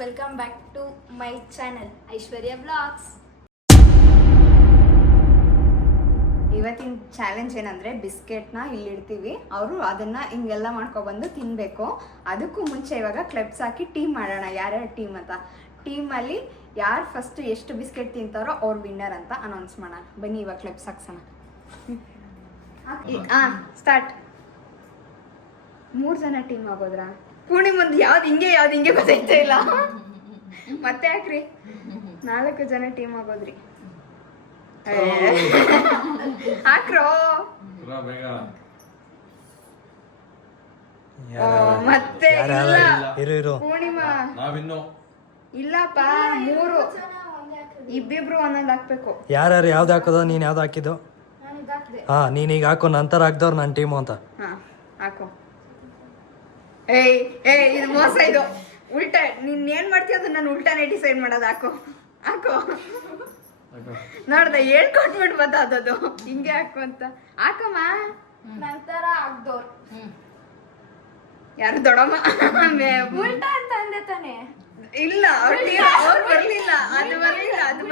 Welcome back to my channel Aishwarya blogs. ಇವತ್ತಿನ challenge ಏನಂದರೆ ಬಿಸ್ಕೆಟ್ನ ಇಲ್ಲಿ ಇಡ್ತೀವಿ, ಅವರು ಅದನ್ನು ಹಿಂಗೆಲ್ಲ ಮಾಡ್ಕೊಬಂದು ತಿನ್ನಬೇಕು. ಅದಕ್ಕೂ ಮುಂಚೆ ಇವಾಗ ಕ್ಲಬ್ಸ್ ಹಾಕಿ ಟೀಮ್ ಮಾಡೋಣ, ಯಾರ್ಯಾರು ಟೀಮ್ ಅಂತ. ಟೀಮಲ್ಲಿ ಯಾರು ಫಸ್ಟ್ ಎಷ್ಟು ಬಿಸ್ಕೆಟ್ ತಿಂತಾರೋ ಅವ್ರು ವಿನ್ನರ್ ಅಂತ ಅನೌನ್ಸ್ ಮಾಡೋಣ. ಬನ್ನಿ ಇವಾಗ ಕ್ಲಬ್ಸ್ ಹಾಕ್ಸೋಣ. ಹಾಂ ಸ್ಟಾರ್ಟ್. 3 ಜನ ಟೀಮ್ ಆಗೋದ್ರಾ? ಪೂರ್ಣಿ ಮುಂದೆ ಯಾವ್ದು ಹಿಂಗೆ ಗೊತ್ತಾಯ್ತಾ ಇಲ್ಲ. ಮತ್ತೆ ಯಾಕ್ರಿ 4 ಜನ ಟೀಮ್ ಆಗೋದ್ರಿ? ಹಾಕ್ರೋ ಮತ್ತೆ ಪೂರ್ಣಿಮಾ ಇಲ್ಲಪ್ಪ, 3 ಇಬ್ಬಿಬ್ರು ಒಂದೊಂದು ಹಾಕ್ಬೇಕು. ಯಾರ್ಯಾರು ಯಾವ್ದು ಹಾಕೋದು? ನೀನ್ ಯಾವ್ದು ಹಾಕಿದ್ದು? ಹಾ, ನೀನ್ ಈಗ ಹಾಕೋ, ನಂತರ ಹಾಕ್ದವ್ರು ನನ್ನ ಟೀಮು ಅಂತ. ಹಾ ಹಾಕೋ. ಏಯ್ ಇದು ಮೋಸ, ಇದು ಉಲ್ಟಾ. ನೀನ್ ಏನ್ ಮಾಡ್ತೀಯ ಅದು ನಾನು ಉಲ್ಟಾನೇ ಡಿಸೈಡ್ ಮಾಡೋದು. ಹಾಕೋ ನೋಡ್ದ, ಹೇಳ್ಕೊಟ್ಬಿಟ್ಟು ಬತ್ತದು ಹಿಂಗೆ ಹಾಕು ಅಂತ. ಹಾಕಮ್ಮ. ನಂತರ ಹಾಕ್ದವ್ರು ಯಾರು? ದೊಡ್ಡಮ್ಮ. ಉಲ್ಟಾ ಅಂತ ಅಂದೆ ತಾನೆ? ಇಲ್ಲ, ಅವ್ರು ಬರ್ಲಿಲ್ಲ, ಅದು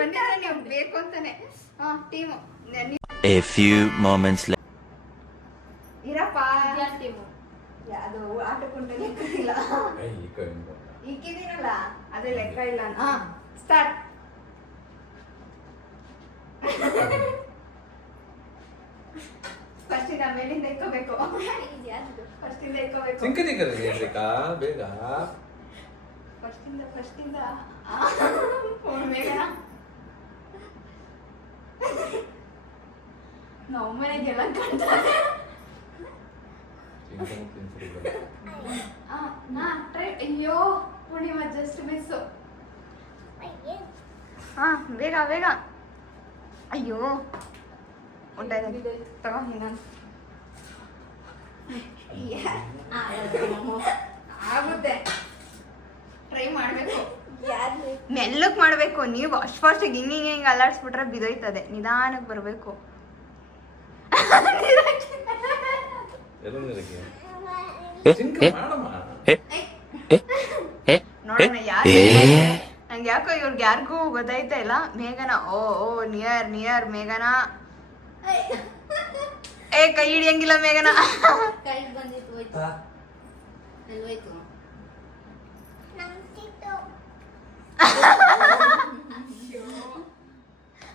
ಬಂದಿಲ್ಲ, ನೀವು ಬೇಕು ಅಂತಾನೆ. Team A few moments later. ಇರಪ್ಪ, ಟೀಮು ಅದು ಆಟಕ್ಕುಂಟೆ ಲೆಕ್ಕ ಇಲ್ಲ. ಈಗಿದ್ದೀನಲ್ಲ ಅದೇ ಲೆಕ್ಕ ಇಲ್ಲ. ಸ್ಟಾರ್ಟ್. ಫಸ್ಟ್ ಇಂದ ಮೇಲಿಂದ ಇಕ್ಕೋಬೇಕು. ಫಸ್ಟ್ ಇಂದ ಇಕ್ಕೋಬೇಕು. ಫಸ್ಟ್ ಇಂದ ನಾವು ಮನೆಗೆಲ್ಲ ಕಾಣ್ತಾರೆ. ಅಯ್ಯೋ ಪೂರ್ಣಿಮಾ ಜಸ್ಟ್ ಮಿಸ್. ಬೇಗ ಅಯ್ಯೋ ತಗೋ. ಆಗುತ್ತೆ, ಟ್ರೈ ಮಾಡ್ಬೇಕು. ಮೆಲ್ಲಕ್ ಮಾಡ್ಬೇಕು. ನೀವು ಅಷ್ಟು ಹಿಂಗೆ ಅಲ್ಲಾಡ್ಸ್ಬಿಟ್ರೆ ಬಿದೋಯ್ತದೆ. ನಿಧಾನಕ್ಕೆ ಬರ್ಬೇಕು. ನೋಡೋಣ ನಂಗೆ ಯಾಕೋ ಇವ್ರಿಗೆ ಯಾರಿಗೂ ಗೊತ್ತಾಯ್ತಾ ಇಲ್ಲ. ಮೇಘನಾ ಓ ನಿಯರ್ ಮೇಘನಾ. ಕೈ ಹಿಡಿಯಂಗಿಲ್ಲ ಮೇಘನಾ.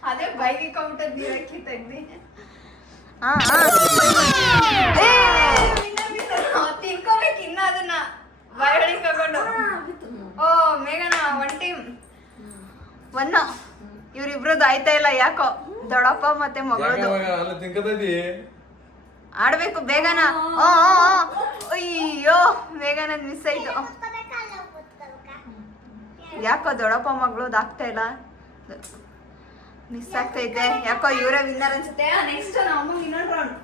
ಅದೇ ಬೈಗೆ ಕೌಂಟರ್ ನೀರಕ್ಕಿ ತೆಗ್ದಿ. ತಿನ್ಕೋಬೇಕು ಇನ್ನ ಅದನ್ನ ಬಾಯೊಳಗೆ ತಗೊಂಡು. ಓ ಮೇಘನಾ ಒನ್ ಟೀಮ್ ಒನ್ನ. ಇವ್ರಿಬ್ರದ್ದು ಆಯ್ತಾ ಇಲ್ಲ ಯಾಕೋ. ದೊಡ್ಡಪ್ಪ ಮತ್ತೆ ಮಗಳದು ಆಡ್ಬೇಕು ಬೇಗನ. ಅಯ್ಯೋ ಬೇಗನ ಮಿಸ್ ಆಯ್ತು. ಯಾಕೋ ದೊಡ್ಡಪ್ಪ ಮಗಳದು ಆಗ್ತಾ ಇಲ್ಲ, ಮಿಸ್ ಆಗ್ತೈತೆ ಯಾಕೋ. ಇವರೇ ವಿನ್ನರ್ ಅನ್ಸುತ್ತೆ. ನೆಕ್ಸ್ಟ್ ನಾವು ಇನ್ನೊಂದು ರೌಂಡ್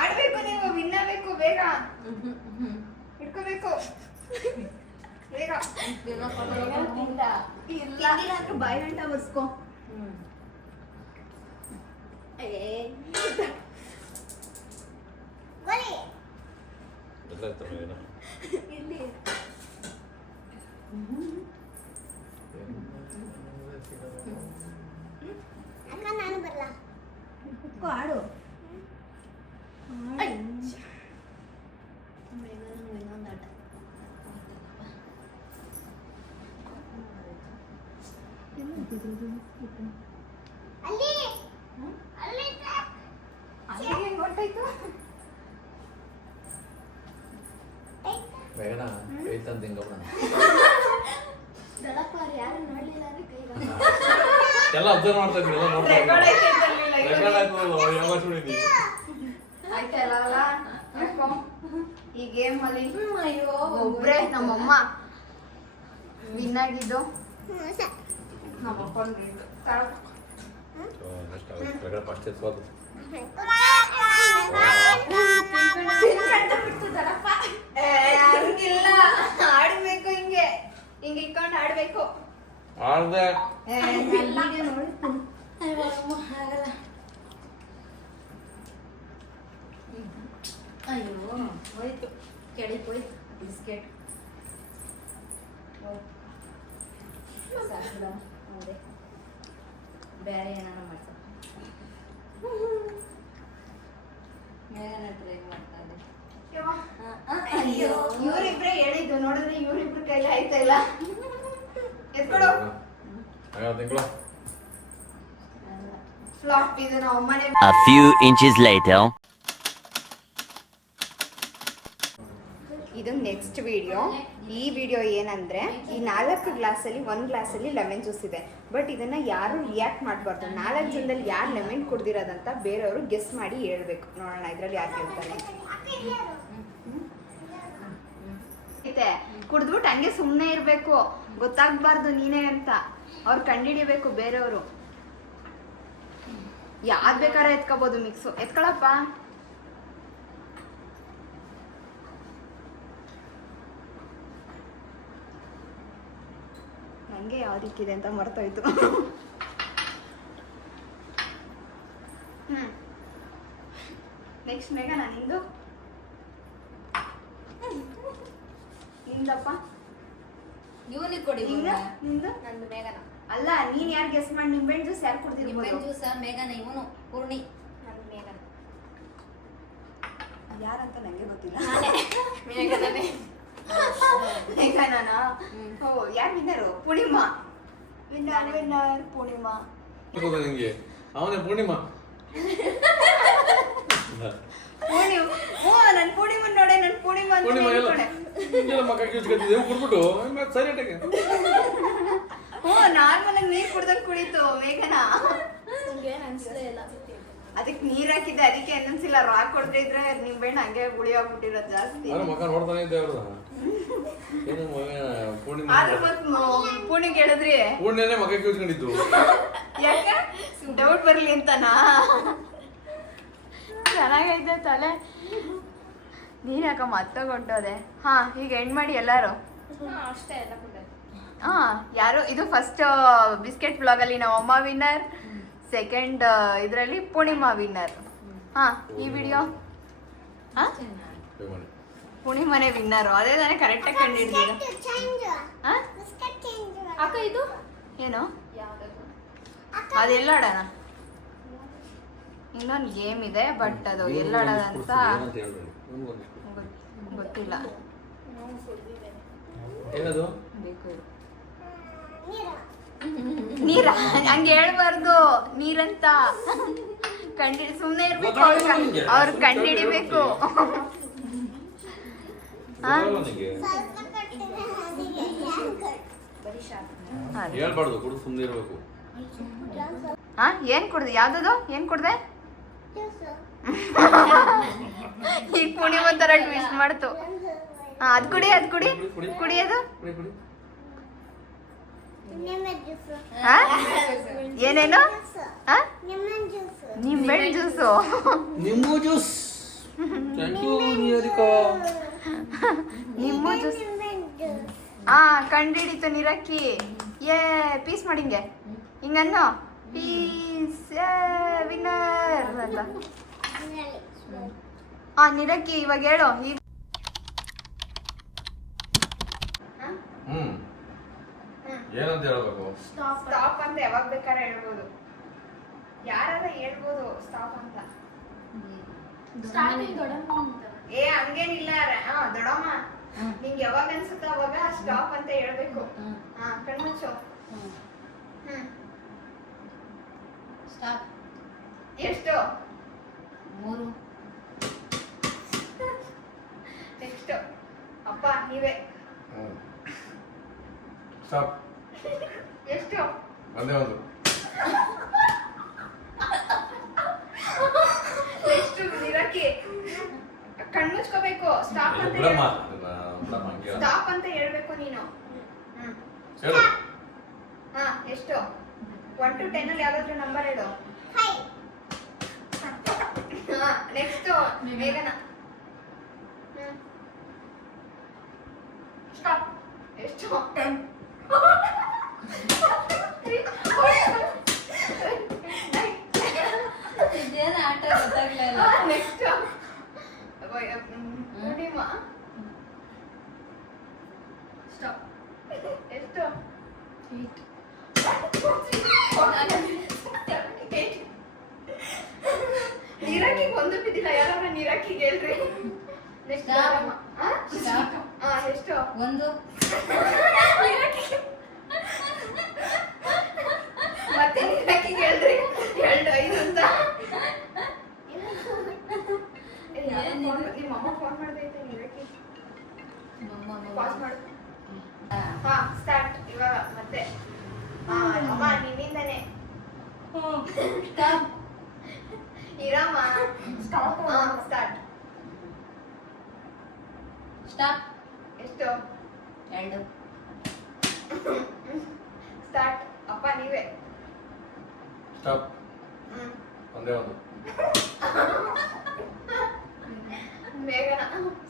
ಆಡ್ಬೇಕು. ನೀವು ವಿನ್ ಆಗ್ಬೇಕು. ಬೇಗ ಇಟ್ಕೋಬೇಕು. ಬೇಗ ಇಲ್ಲ ಬಾಯ್ ಗಂಟ ಬರ್ಸ್ಕೊ. ಇಲ್ಲಿ ನಾನು ಬರಲ್ಲ. ಆಡು. ಎಲ್ಲ ಅಬ್ಸರ್ವ್ ಮಾಡ್ತಾ ಈ ಗೇಮ್ ಅಲ್ಲಿ ಒಬ್ರೇ ನಮ್ಮಮ್ಮ ವಿನ್ ಆಗಿದ್ದು. ನಮ್ಮಪ್ಪ ಹಂಗಿಲ್ಲ, ಆಡ್ಬೇಕು. ಹಿಂಗೆ ಇಟ್ಕೊಂಡು ಆಡ್ಬೇಕು. ಅಯ್ಯೋ ಹೋಯ್ತು, ಕೆಳಗೆ ಹೋಯ್ತು ಬಿಸ್ಕೆಟ್. ಬೇರೆ ಏನಾರ ಮಾಡ್ತಾರೆ ಮೇಘನ ಟ್ರೈ ಮಾಡ್ತಾ ಇದೆ. ಇವ್ರಿಬ್ರೆ ಹೇಳಿದ್ದು ನೋಡಿದ್ರೆ ಇವ್ರಿಬ್ರ ಕೈಲಿ ಆಯ್ತಾ ಇಲ್ಲ. ಎತ್ಕೊಡು. ಫ್ಲಾಪ್ ಇದು ನಾವು ಅಮ್ಮನೇ. A few inches later. ಇದು ನೆಕ್ಸ್ಟ್ ವಿಡಿಯೋ. ಈ ವಿಡಿಯೋ ಏನಂದ್ರೆ ಈ 4 ಗ್ಲಾಸಲ್ಲಿ 1 ಗ್ಲಾಸಲ್ಲಿ ಲೆಮನ್ ಜ್ಯೂಸ್ ಇದೆ. ಬಟ್ ಇದನ್ನ ಯಾರು ರಿಯಾಕ್ಟ್ ಮಾಡಬಾರ್ದು. 4 ಜನದಲ್ಲಿ ಯಾರು ಲೆಮನ್ ಕುಡ್ದಿರೋದಂತ ಬೇರೆಯವರು ಗೆಸ್ ಮಾಡಿ ಹೇಳ್ಬೇಕು. ನೋಡೋಣ ಇದ್ರಲ್ಲಿ ಯಾರು ಹೇಳ್ತಾರೆ. ಕುಡ್ದ್ಬಿಟ್ಟು ಹಂಗೆ ಸುಮ್ಮನೆ ಇರಬೇಕು, ಗೊತ್ತಾಗ್ಬಾರ್ದು ನೀನೇ ಅಂತ. ಅವ್ರು ಕಂಡಿಡಿಬೇಕು ಬೇರೆಯವರು. ಯಾವ್ದು ಬೇಕಾದ್ರೆ ಎತ್ಕೋಬಹುದು ಮಿಕ್ಸು. ಎತ್ಕೊಳಪ್ಪ. ನಂಗೆ ಯಾವ್ದಿಕ್ಕಿದೆ ಅಂತ ಮರ್ತೋಯ್ತು. ನೆಕ್ಸ್ಟ್ ಮೇಘ ನಾನು ನಿಂದು ನಿಂದಪ್ಪ. ಇವನಿಗೆ ಕೊಡಿ. ನಿಂದು ನಂದು ಮೇಘನ. ಅಲ್ಲ, ನೀನ್ ಯಾರು ಗೆಸ್ ಮಾಡಿ ನಿಂಬೆಹಣ್ಣು ಜ್ಯೂಸ್ ಯಾರು ನಿಂಬೆಹಣ್ಣು ಕುಡ್ದಿರ್ಬೋದು? ಜ್ಯೂಸ ಮೇಘನ. ಇವನು ಪೂರ್ಣಿ. ನಂದು ಮೇಘನ. ಯಾರಂತ ನಂಗೆ ಗೊತ್ತಿಲ್ಲ. ಮೇಘನೇ. ಮೇಘನಾನ? ಓ, ಯಾರು ವಿನ್ನರು? ಪೂರ್ಣಿಮಾ. ವಿನ್ನರ್ ಪೂರ್ಣಿಮಾ. ನಿಂಗೆ ಅವನೇ ಪೂರ್ಣಿಮಾ. ಓ, ನನ್ ಪೂರ್ಣಿಮಾ ನೋಡೆ. ನನ್ ಪೂರ್ಣಿಮಾ ಅಂತ ಹೇಳ್ಕೊಂಡೆ. ಕುಡ್ಬಿಟ್ಟು ಸೈಲೆಂಟ್. ಓ, ನಾರ್ಮಲ್ ಆಗಿ ನೀರ್ ಕುಡ್ದಂಗ್ ಕುಡಿತು ಮೇಘನಾ. ಅದಕ್ಕೆ ನೀರ್ ಹಾಕಿದ್ದೆ, ಅದಕ್ಕೆ ಅನ್ನಿಸಿಲ್ಲ. ರಾಕ್ ಕೊಡ್ತಾ ಇದ್ರೆ ನಿಂಬೆಹಣ್ಣು ಹಂಗೆ ಗುಳಿ ಆಗ್ಬಿಟ್ಟಿರೋದು ಜಾಸ್ತಿ. ಮಕ್ಕ ನೋಡ್ತಾನೆ ಇದ್ದೆ ಅವ್ರದ್ದು. ಏನು ಪೂರ್ಣಿಮಾ ಆದ್ರೆ ಮತ್ ಪೂರ್ಣಿಗೆ ಹೇಳಿದ್ರಿ ಪೂರ್ಣಿನೇ ಮಕ್ಕ ಕಿಚ್ಕೊಂಡಿದ್ದು. ಯಾಕ ಡೌಟ್ ಬರ್ಲಿ ಅಂತನಾ? ಚೆನ್ನಾಗೈತೆ ತಲೆ. ನೀನ್ ಯಾಕ ಮತ್ತೆ ಕೊಟ್ಟೋದೆ? ಹಾ, ಈಗ ಎಂಡ್ ಮಾಡಿ ಎಲ್ಲಾರು. ಅಷ್ಟೇ ಎಲ್ಲ ಕುಡ್ದೆ. ಹಾ, ಯಾರು ಇದು ಫಸ್ಟ್ ಬಿಸ್ಕೆಟ್ ಬ್ಲಾಗ್ ಅಲ್ಲಿ ನಾವು ಅಮ್ಮ ವಿನ್ನರ್, ಸೆಕೆಂಡ್ ಇದರಲ್ಲಿ ಪೂರ್ಣಿಮಾ ವಿನ್ನರ್. ಹಾ, ಈ ವಿಡಿಯೋ ಪೂರ್ಣಿಮಾನೇ ವಿನ್ನರು. ಅದೇ ತಾನೇ ಕರೆಕ್ಟ್ ಆಗಿ ಕಂಡಿಡ್ದಿದ್ದು. ಅಕ್ಕ ಇದು ಏನು ಯಾವ್ದು? ಅದೆಲ್ಲ ಆಡೋಣ. ಇನ್ನೊಂದು ಗೇಮ್ ಇದೆ, ಬಟ್ ಅದು ಎಲ್ಲ ಆಡೋದಂತ ಗೊತ್ತಿಲ್ಲ. ಏನದು? ಬೇಕು ನೀರ ಹಂಗೆ ಹೇಳ್ಬಾರ್ದು. ನೀರಂತ ಸುಮ್ನೆ ಇರ್ಬೇಕು. ಅವ್ರು ಕಂಡಿಡಿಬೇಕು. ಹೇಳ್ಬಾರ್ದು, ಕುಡಿದು ಸುಮ್ಮನೆ ಇರ್ಬೇಕು. ಹಾ, ಏನ್ ಕುಡ್ದೆ? ಯಾವ್ದದು? ಏನ್ ಕುಡ್ದೆ? ಈಗ ಪೂರ್ಣಿಮಾ ತರ ಟ್ವಿಸ್ಟ್ ಮಾಡ್ತು. ಹಾ, ಅದ್ ಕುಡಿ, ಅದ್ ಕುಡಿ. ಕುಡಿಯೋದು ಹಾ? ಏನೇನು? ನಿಂಬೆಹಣ್ಣು ಜ್ಯೂಸು. ನಿಂಬು ಜ್ಯೂಸ್. Thank you Niharika. ನಿಂಬು ಜ್ಯೂಸ್. ಹಾ, ಕಂಡಿಡಿತು ನಿರಕ್ಕಿ. ಪೀಸ್ ಮಾಡಿ ಹಿಂಗನ್ನು ಪೀಸ್ ವಿನ್ನರ್ ಅಂತ. ಹಾ, ನಿರಕ್ಕಿ ಇವಾಗ ಹೇಳು. ಈಗ ಏನಂತ ಹೇಳ್ಬೇಕು? ಸ್ಟಾಪ್ ಅಂತ ಯಾವಾಗ ಬೇಕಾದ್ರೆ ಹೇಳ್ಬೋದು. ಯಾರಾರ ಹೇಳ್ಬೋದು ಸ್ಟಾಪ್ ಅಂತ. ಏ, ಹಂಗೇನಿಲ್ಲ. ಹಾ, ದೊಡ್ಡಮ್ಮ ನಿಂಗೆ ಯಾವಾಗ ಅನ್ಸುತ್ತೋ ಅವಾಗ ಸ್ಟಾಪ್ ಅಂತ ಹೇಳ್ಬೇಕು. ಹಾ, ಕಣ್ಮುಚ್ಚು. ಸ್ಟಾಪ್. ಎಷ್ಟು? 3. ನೆಕ್ಸ್ಟ್ ಅಪ್ಪ ನೀವೇ. ಸ್ಟಾಪ್. ಎಷ್ಟು? ಒಂದೇ ಒಂದು. ನೆಕ್ಸ್ಟ್ ನಿರಕ್ಕಿ ಕಣ್ಮುಚ್ಕೋಬೇಕು. ಸ್ಟಾಪ್ ಅಂತ ಸ್ಟಾಪ್ ಅಂತ ಹೇಳ್ಬೇಕು ನೀನು. ಹಾ, ಎಷ್ಟು? 1 to 10 ಅಲ್ಲಿ ಯಾವ್ದಾದ್ರು ನಂಬರ್ ಹೇಳು. ಹಾ, ನೆಕ್ಸ್ಟ್ ಮೇಘನ. ಸ್ಟಾಪ್. ಎಷ್ಟು? 10. ಇದೇನು ಆಟ ಗೊತ್ತಾಗ್ಲಿಲ್ಲ. Next Purnima. Stop. Next Stop. ಎಷ್ಟು 1 ಮತ್ತೆ ನಿರಾಕಿಗೆ ಹೇಳ್ರಿ 2 5 ಅಂತ ನಿಮ್ಮ ಅಮ್ಮ ಫೋನ್ ಮಾಡ್ದೈತೆ ನಿರಾಕಿ ಪಾಸ್ ಮಾಡು ಹಾ ಸ್ಟಾರ್ಟ್ ಇವಾಗ ಮತ್ತೆ ಅಮ್ಮ ನಿನ್ನಿಂದನೇ ಸ್ಟಾಪ್ ಇರಮ್ಮ ಸ್ಟಾರ್ಟ್ ಸ್ಟಾಪ್ ಎಷ್ಟು 2 ಸ್ಟಾರ್ಟ್ ಅಪ್ಪ ನೀವೇ ಸ್ಟಾಪ್ ಒಂದೇ ಒಂದು ಬೇಗನ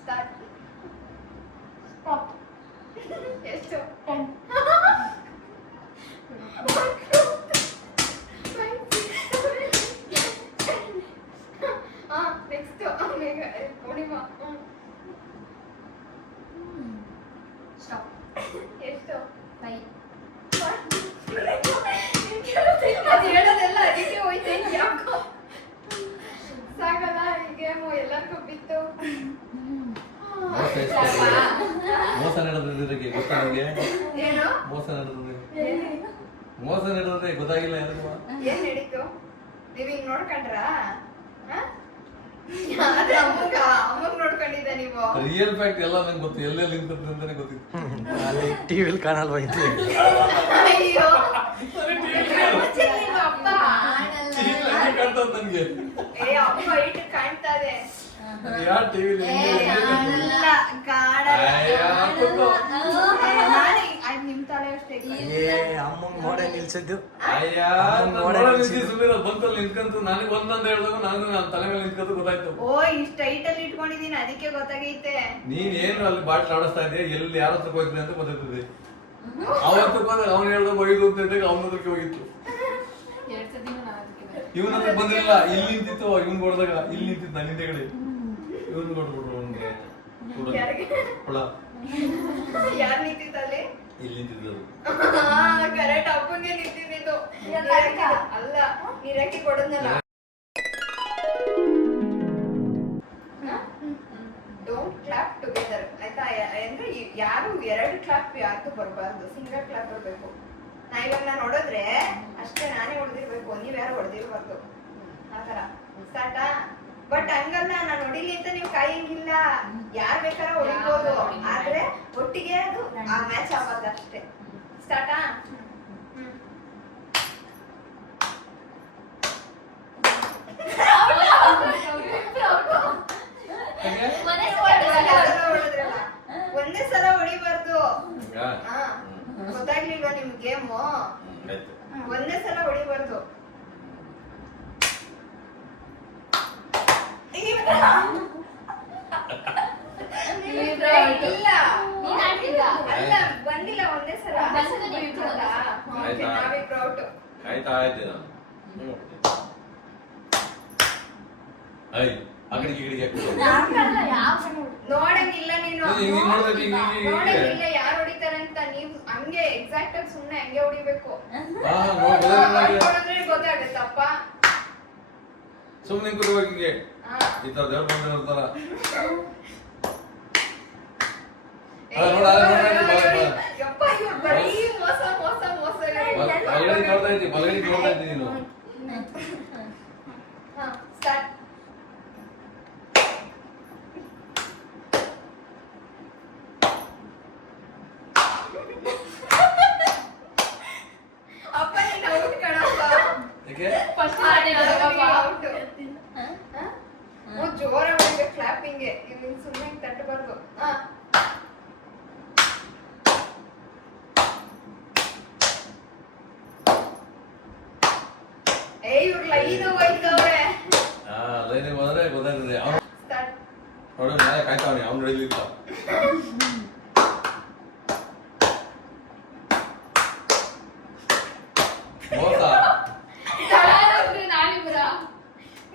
ಸ್ಟಾರ್ಟ್ ಸ್ಟಾಪ್ ಎಷ್ಟು 10 ನೆಕ್ಸ್ಟ್ ಬೇಗ ಪೂರ್ಣಿಮಾ ಸ್ಟಾಪ್ ಎಷ್ಟು 5 ಅದು ಹೇಳೋದೆಲ್ಲ ಅದಕ್ಕೆ ಹೋಯ್ತೇನೆ ಯಾಕೋ ಸಾಕಲ್ಲ ಈ ಗೇಮು ಎಲ್ಲರಿಗೂ ಬಿತ್ತು ಮೋಸ ನಡೆದಿದ್ದಕ್ಕೆ ಗೊತ್ತಾ ನಿಮಗೆ ಏನು ಮೋಸ ನಡೆದ್ರೆ ಗೊತ್ತಾಗಿಲ್ಲ ಯಾರಿಗೂ ಏನ್ ನಡೀತು ನೀವ್ ಹಿಂಗ್ ನೋಡ್ಕೊಂಡ್ರಾ ಆದ್ರೆ ಅಮ್ಮಗ್ ನೋಡ್ಕೊಂಡಿದ್ದ ನೀವು ರಿಯಲ್ ಫ್ಯಾಕ್ಟ್ ಎಲ್ಲ ನಂಗೆ ಗೊತ್ತು ಎಲ್ಲೆಲ್ಲಿ ನಿಂತದ್ದು ಅಂತಾನೆ ಗೊತ್ತಿತ್ತು ಅಲ್ಲಿ ಟಿವಿಲಿ ಕಾಣಲ್ವಾ ಐತಿ ಅಯ್ಯೋ ನಿಮ್ಮ ಅಪ್ಪ ಕಾಣ್ತದ ನನ್ಗೆ ಏ ಅಪ್ಪ ಇಟ್ಟು ಕಾಣ್ತದೆ ಯಾರ ಟಿವಿಲಿ ಇಲ್ಲ ಕಾಣಲ್ಲ ಅದು ನಿಮ್ ತಲೆ ಅಷ್ಟೇ ಏ ಅಮ್ಮಂಗ್ ನೋಡೇ ನಿಲ್ಸಿದ್ದು ಬಂತಲ್ಲಿ ನಿಂತ್ಕಂತು ನನಗೆ ಒಂದಂತ ಹೇಳಿದಾಗ ನನ್ನ ತಲೆ ಮೇಲೆ ನಿಂತ್ಕಂತು ಗೊತ್ತಾಯ್ತು ಓ ಇಷ್ಟ ಟೈಟಲ್ಲಿ ಇಟ್ಕೊಂಡಿದೀನಿ ಅದಕ್ಕೆ ಗೊತ್ತಾಗೈತೆ ನೀನ್ ಏನು ಅಲ್ಲಿ ಬಾಟ್ಲ್ ಆಡಿಸ್ತಾ ಇದೆಯಾ ಎಲ್ಲಿ ಯಾರ ಹತ್ರಕ್ಕೆ ಹೋಯ್ತೀನಿ ಅಂತ ಗೊತ್ತಾಗ್ತದೆ ಅವತ್ತಕ್ಕೆ ಹೋದಾಗ ಅವ್ನು ಹೇಳ್ದಾಗ ಒಯ್ದು ಅಂತ ಹೇಳಿದಾಗ ಅವನ ಹತ್ರಕ್ಕೆ ಹೋಗಿತ್ತು ಇವನ ಹತ್ರ ಬಂದಿಲ್ಲ ಇಲ್ಲಿ ನಿಂತಿತ್ತು ಇವ್ನ್ ಕೊಡ್ದಾಗ ಇಲ್ಲಿ ನಿಂತಿತ್ತು ನನ್ನ ಹಿಂದೆಗಡೆ ಇವನ್ ಕೊಟ್ಬಿಟ್ರು ಅವ್ನಿಗೆ ಹುಳ ಯಾರು ನಿಂತಿತ್ತಲ್ಲಿ ಇಲ್ಲಿ ನಿಂತಿದ್ದು ಕರೆಕ್ಟ್ ಅಪ್ಪಂಗೆ ನಿಂತಿದ್ದು ಅಲ್ಲ ನಿರಾಕಿ ಕೊಡೋದಲ್ಲ ಡೋಂಟ್ ಕ್ಲಾಪ್ ಟುಗೆದರ್ ಆಯ್ತಾ ಅಂದ್ರೆ ಯಾರು 2 ಕ್ಲಾಪ್ ಯಾರ್ದು ಬರಬಾರ್ದು ಸಿಂಗಲ್ ಕ್ಲಾಪ್ ಬರಬೇಕು ಇವಾಗ ನಾನು ಹೊಡೆದ್ರೆ ಅಷ್ಟೇ ನಾನೇ ಹೊಡೆದಿರ್ಬೇಕು ನೀವ್ ಯಾರು ಹೊಡೆದಿರ್ಬಾರ್ದು ಆತರ ಸ್ಟಾರ್ಟಾ ಬಟ್ ಹಂಗಲ್ಲ ನಾನು ಹೊಡಿಲಿ ಅಂತ ನೀವು ಕಾಯಂಗಿಲ್ಲ ಯಾರ್ ಬೇಕಾದ್ರೆ ಹೊಡಿಬೋದು ಆದ್ರೆ ಒಟ್ಟಿಗೆ ಅದು ಆ ಮ್ಯಾಚ್ ಆಗೋದು ಅಷ್ಟೇ ಸ್ಟಾರ್ಟಾ ಒಂದೇ ಸಲ ಹೊಡಿಬಾರ್ದು ಗೊತ್ತಾಗ್ಲಿಲ್ವಾ ನಿಮ್ ಗೇಮು ಒಂದೇ ಸಲ ಹೊಡಿಬಾರ್ದು ಇಲ್ಲ ಅಲ್ಲ ಬಂದಿಲ್ಲ ಒಂದೇ ಸಲ ನಾವಿಬ್ರು ಔಟ್ ಆಯ್ತಾ ಆಯ್ತು ಆ ಕಡೆಗೆ ಈ ಕಡೆಗೆ ನೋಡಂಗಿಲ್ಲ ನೀನು ನೀನ್ ನೋಡ್ಬೇಕು, ನೋಡಂಗಿಲ್ಲ ಯಾರು ಹೊಡಿತಾರೆ ಅಂತ ನೀವು ಹಂಗೆ ಎಕ್ಸಾಕ್ಟ್ ಆಗಿ ಸುಮ್ನೆ ಹಂಗೆ ಹೊಡಿಬೇಕು ನೋಡಿದ್ರೆ ಗೊತ್ತಾಗತ್ತಪ್ಪ ಸುಮ್ಮನೆ ಕೂರ್ಬೇಕು ಹಿಂಗೆ ಈ ತರ ದೇವ್ರ ಬಂದಿರ್ತಾರ ಯಪ್ಪ ಇವ್ರು ಬರೀ ಮೋಸ ಮೋಸ ಮೋಸ ಬಲಗಡೆ ನೋಡ್ತಾ ಇದ್ದಿ ಬಲಗಡೆ ನೋಡ್ತಾ ಇದ್ದಿ ನೀನು ಸ್ಟಾರ್ಟ್ ಅಪ್ಪ ನೀನು ಔಟ್ ಕಣಪ್ಪ ಯಾಕೆ ಫಸ್ಟ್ ಔಟ್ ಜೋರ ಹೊಡಿಬೇಕು ಕ್ಲಾಪಿಂಗ್ಗೆ ಇಲ್ಲಿ ಸುಮ್ಮನೆ ತಟ್ಟಬಾರ್ದು ಇವ್ರ ಲೈನ್ ಹೋಯ್ತವ್ರೆ ಲೈನಿಗೆ ಹೋದ್ರೆ ಗೊತ್ತಾಗ್ತದೆ ಅವ್ನು ಸ್ಟಾರ್ಟ್ ನೋಡ ಮೇಲೆ ಕಾಯ್ತಾವನಿ ಅವ್ನು ಹಿಡಿಲಿಲ್ಲ ಮೋಸ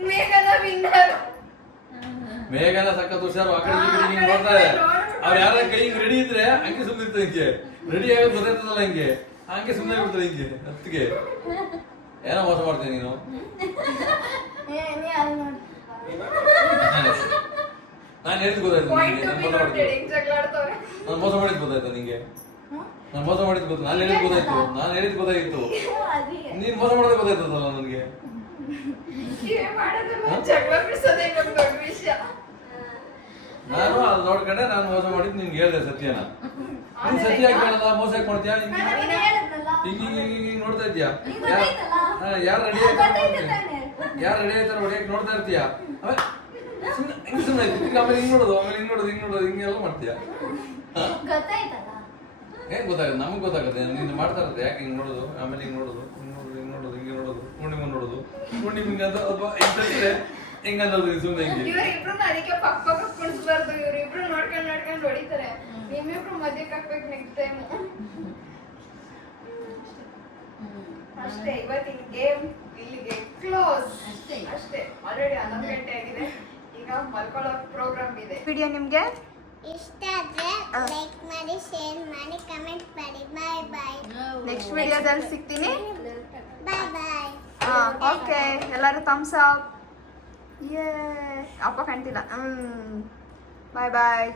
ಮೇಘನ ವಿನ್ನರ್ ಮೇಘನ ಸಖತ್ ಹುಷಾರು ಆ ಕಡೆ ಈ ಕಡೆ ಹಿಂಗ್ ನೋಡ್ತಾರೆ ಅವ್ರು ಯಾರ ಕೈ ಹಿಂಗ್ ರೆಡಿ ಇದ್ರೆ ಹಂಗೆ ಸುಮ್ಮನೆ ಇರ್ತಾರೆ ಹಿಂಗೆ ರೆಡಿ ಆಗೋದು ಗೊತ್ತಾಯ್ತದಲ್ಲ ಹಿಂಗೆ ಹಂಗೆ ಸುಮ್ಮನೆ ಬಿಡ್ತಾರೆ ಹಿಂಗೆ ಹತ್ತಿಗೆ ಏನೋ ಮೋಸ ಮಾಡ್ತೀನಿ ನೀನು ನಾನು ಹೇಳಿದ್ ಗೊತ್ತಾಯ್ತು ನಿಂಗೆ ನಾನು ಮೋಸ ಮಾಡಿದ್ದು ಜಗಳ ಆಡ್ತವ್ರೆ. ನಾನು ಮೋಸ ಮಾಡಿದ್ ಗೊತ್ತಾಯ್ತಾ ನಿಂಗೆ ನಾನು ಮೋಸ ಮಾಡಿದ್ ಗೊತ್ತು ನಾನು ಹೇಳಿದ್ ಗೊತ್ತಾಯ್ತು ನಾನು ಹೇಳಿದ್ ಗೊತ್ತಾಗಿತ್ತು ನೀನ್ ಮೋಸ ಮಾಡೋದೇ ಗೊತ್ತಾಯ್ತದಲ್ಲ ನನಗೆ ಏನ್ ಮಾಡೋದಲ್ಲ, ಜಗಳ ಬಿಡ್ಸೋದೇ ಇನ್ನೊಂದ್ ದೊಡ್ಡ ವಿಷಯ. ನಾನು ಅದು ನೋಡ್ಕೊಂಡೆ ನಾನು ಮೋಸ ಮಾಡಿದ್ ನಿನ್ಗೆ ಹೇಳ್ದೆ ಸತ್ಯನ ನೀನ್ ಸತ್ಯ ಯಾಕೆ ಹೇಳಲ್ಲ ಮೋಸ ಯಾಕೆ ಮಾಡ್ತೀಯಾ ಹಿಂಗ್ ಹಿಂಗ್ ನೋಡ್ತಾ ಇದ್ಯಾ ಯಾರು ರೆಡಿ ಯಾರು ರೆಡಿ ಆಯ್ತಾರ ಹೊಡಿಯಕ್ ನೋಡ್ತಾ ಇರ್ತೀಯ ಆಮೇಲೆ ಸುಮ್ಮನೆ ಆಮೇಲೆ ಹಿಂಗ್ ನೋಡೋದು ಆಮೇಲೆ ಹಿಂಗ್ ನೋಡೋದು ಹಿಂಗೆಲ್ಲ ಮಾಡ್ತೀಯ ಗೊತ್ತಾಯ್ತಲ್ಲ. ಏನ್ ಗೊತ್ತಾಗುತ್ತೆ ನಮಗ್ ಗೊತ್ತಾಗುತ್ತೆ ನೀನು ಮಾಡ್ತಾ ಇರುತ್ತೆ ಯಾಕೆ ಹಿಂಗ್ ನೋಡೋದು ಆಮೇಲೆ ಹಿಂಗ್ ನೋಡೋದು ಹಿಂಗೆ ನೋಡೋದು ಪೂರ್ಣಿಮಾ ನೋಡೋದು ಪೂರ್ಣಿಮಿಂಗ ಹಿಂಗ ಅನ್ನೋದು ಸುಮ್ಮನೆ ಹಿಂಗೆ ಇವ್ರಿಬ್ರನ್ನ ಅದಕ್ಕೆ ಪಕ್ಕ ಪಕ್ಕ ಕುಣಿಸ್ಬಾರ್ದು, ಇವ್ರಿಬ್ರು ನೋಡ್ಕೊಂಡ್ ಹೊಡಿತಾರೆ. ನಿಮ್ಮಿಬ್ರು ಮಧ್ಯಕ್ಕೆ ಹಾಕ್ಬೇಕು ನೆಕ್ಸ್ಟ್ ಟೈಮ್. ಅಷ್ಟೇ, ಇವತ್ತಿನ ಗೇಮ್ ಇಲ್ಲಿಗೆ ಕ್ಲೋಸ್. ಅಷ್ಟೇ, ಆಲ್ರೆಡಿ 11 ಗಂಟೆ ಆಗಿದೆ. ಈಗ ಮಲ್ಕೊಳ್ಳೋ ಪ್ರೋಗ್ರಾಮ್ ಇದೆ. ವಿಡಿಯೋ ನಿಮ್ಗೆ ಇಷ್ಟ ಆದ್ರೆ ಲೈಕ್ ಮಾಡಿ, ಶೇರ್ ಮಾಡಿ, ಕಮೆಂಟ್ ಮಾಡಿ. ಬಾಯ್ ಬಾಯ್. ನೆಕ್ಸ್ಟ್ ವಿಡಿಯೋದಲ್ಲಿ ಸಿಗ್ತೀನಿ. ಬಾಯ್ ಬಾಯ್. ಓಕೆ, ಎಲ್ಲರೂ ಥಮ್ಸ್ ಅಪ್. ಯೇ, ಅಪ್ಪ ಕಾಣ್ತಿಲ್ಲ. ಬಾಯ್ ಬಾಯ್.